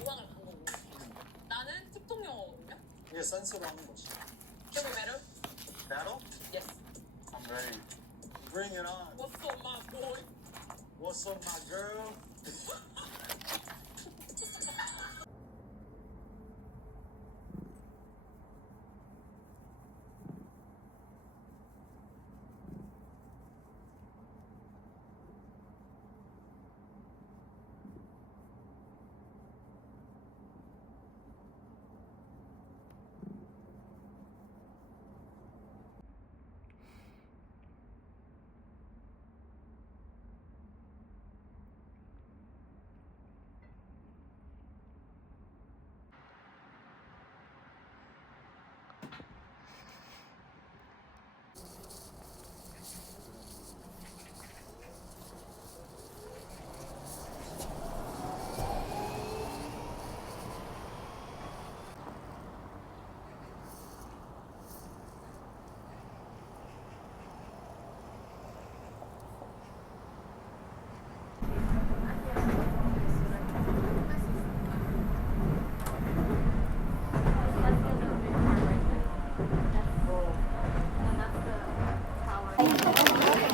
유학을 간 거고 나는 특통 영어거든요. 이게 센스로 하는 거지. Can we matter? Battle? Yes. I'm ready. Bring it on. What's up, my boy? What's up, my girl?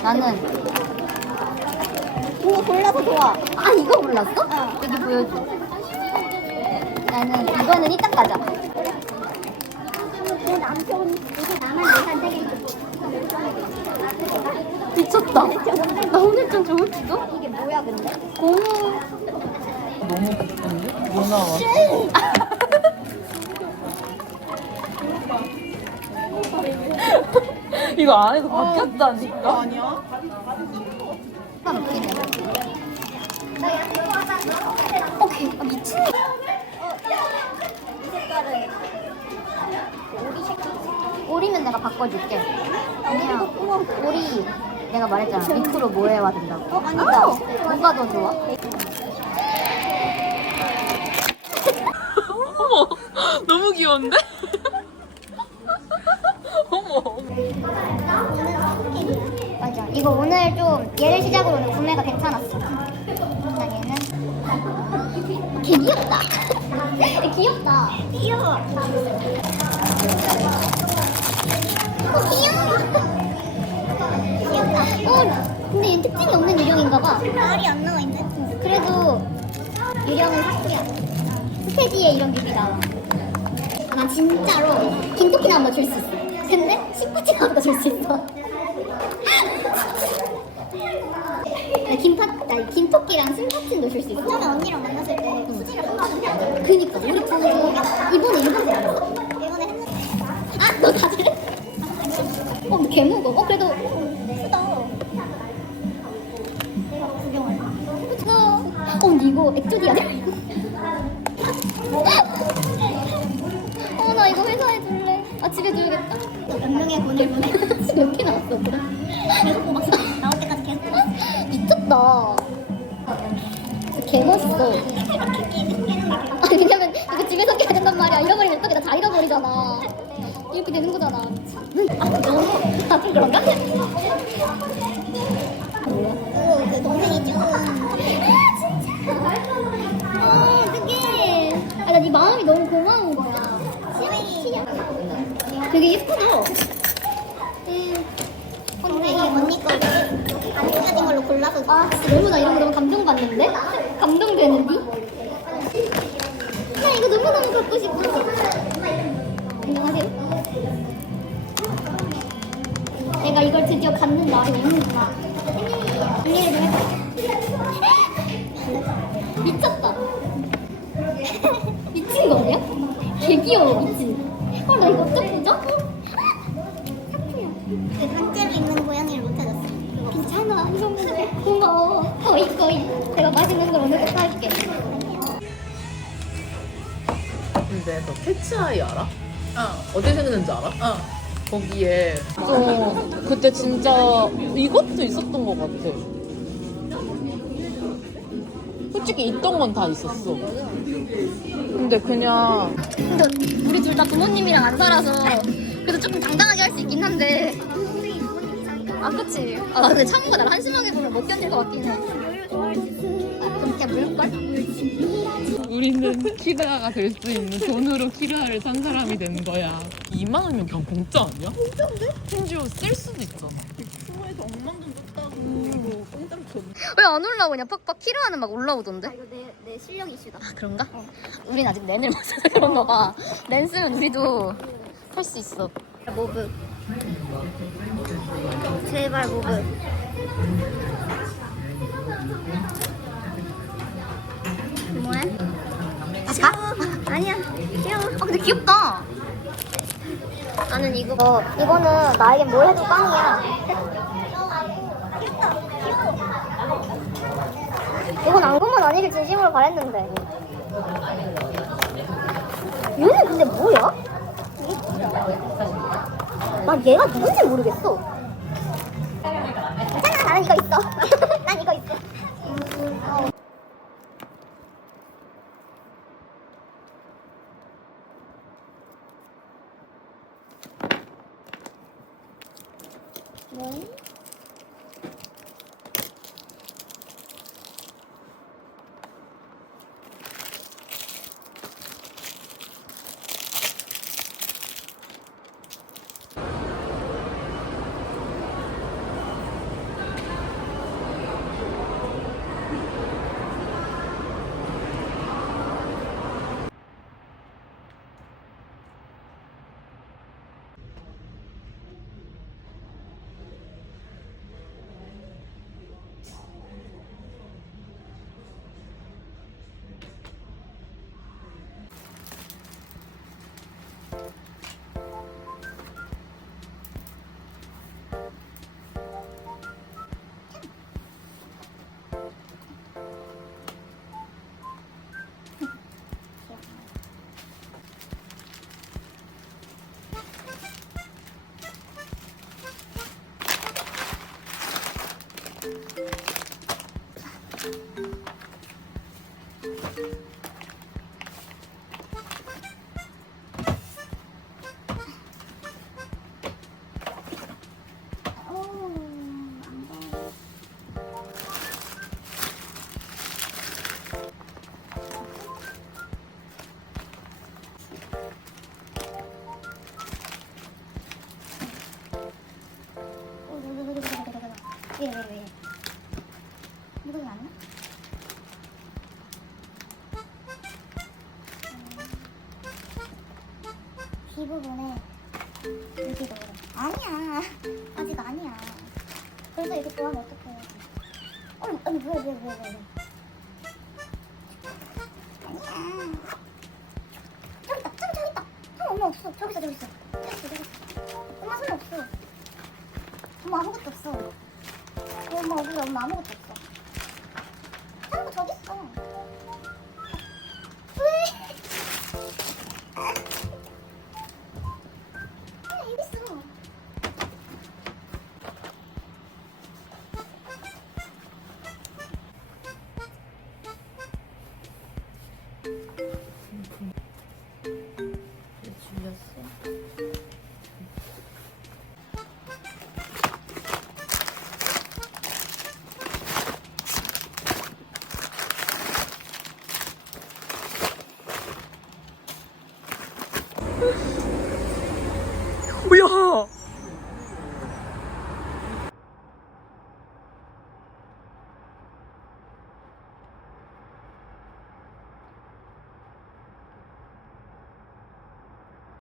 나는 이거 골라서 좋아. 아 이거 골랐어? 여기 보여줘. 나는 이거는 이따 가자. 내 남편 이게 나만 내 선택이 미쳤다. 나 오늘 좀 좋을지도? 이게 뭐야 근데? 고무. 너무 예쁜데? 뭐 나와? 이거 안에서 바뀌었다니까? 아니야? 오케이. 아, 미친. 이 색깔은 오리 색깔. 오리면 내가 바꿔줄게. 아니야. 오리. 내가 말했잖아. 미크로 모해와 된다고. 어, 아니다. 뭐가 더 좋아? 어머, 너무 귀여운데? 어머. 맞아. 이거 오늘 좀 얘를 시작으로 오늘 구매가 괜찮았어. 난 얘는 걔 귀엽다. 귀엽다. 귀여워. 어, 귀여워. 귀엽다. 어, 근데 얘는 특징이 없는 유령인가 봐. 말이 안 나와 있네. 그래도 유령은 학구야. 스테디에 이런 뷰이 나와. 아, 난 진짜로 긴 토끼 나온 거줄 수 있어. 근데 신파티 나온 거줄 수 있어. 나 김파, 나 김토끼랑 신파틴도 줄 수 있어. 어쩌면 언니랑 만났을 때 수지를 한번 그니까 우리 이번에 일본에 안 했어? 이번에 했는데. 아, 너다 그래? 어, 근데 개 무거워. 어, 그래도 크다. 내가 구경할까? 어, 근데 이거 액조디야. 줘야겠다. 몇 명의 돈을 보내? 몇개 나왔어? 계속 뽑았어. 나올 때까지 계속 뽑았어. 미쳤다. 진짜 개 멋있어. 아니, 왜냐면 이거 집에서 깨야 된단 말이야. 잃어버리면 어떻게 나다 잃어버리잖아. 이렇게 되는 거잖아. 아. 아, 좀 그런가? 오, 그 동생이 좀. 되게 예쁘다. 음. 근데 이게 언니 거 반짝인 걸로 골라서 아 진짜 너무 나 이런 거 너무 감동받는데? 감동되는데? 나 이거 너무너무 갖고 싶어 안녕하세요 내가 이걸 드디어 갖는 날이 오는구나 언니를 좀 해봐 미쳤다 미친 거 아니야? 개 귀여워 근데 너 캐치아이 알아? 어. 어떻게 생겼는지 알아? 어. 거기에 좀 그때 진짜 이것도 있었던 것 같아. 솔직히 있던 건 다 있었어. 근데 그냥 근데 우리 둘 다 부모님이랑 안 살아서 그래도 조금 당당하게 할 수 있긴 한데. 아, 그치. 아, 근데 창우가 나를 한심하게 보면 못 견딜 것 같긴 해. 아, 그럼 그냥 물걸? 이 우리는 키르아가 될 수 있는 돈으로 키르아를 산 사람이 된 거야. 2만 원이면 그냥 공짜 아니야? 공짜인데? 심지어 쓸 수도 있잖아. 왜안 올라오냐 팍팍 키르하는 막 올라오던데 이거 내, 내 실력 이슈다 아 그런가? 우린 아직 렌을 못 써서 그런가 봐 렌 쓰면 우리도 탈수 있어 모브 제발 모브 뭐해? 아 가? 아니야 귀여워 아 근데 귀엽다 나는 이거 어, 이거는 나에겐 뭘 해도 빵이야 이건 앙금은 아니길 진심으로 바랬는데. 얘는 근데 뭐야? 난 얘가 누군지 모르겠어. 괜찮아, 나는 이거 있어. 아니야. 아직 아니야. 그래서 이렇게 좋아하면 어떡해. 어, 아니, 뭐야 뭐야 뭐야 뭐야 아니야. 저기 있다, 형 저기 있다. 형 엄마 없어. 저기 있어, 저기 있어. 저기 있어, 엄마 손에 없어. 엄마 아무것도 없어. 그 엄마 얼굴에 엄마 아무것도 없어. 형 저기 있어.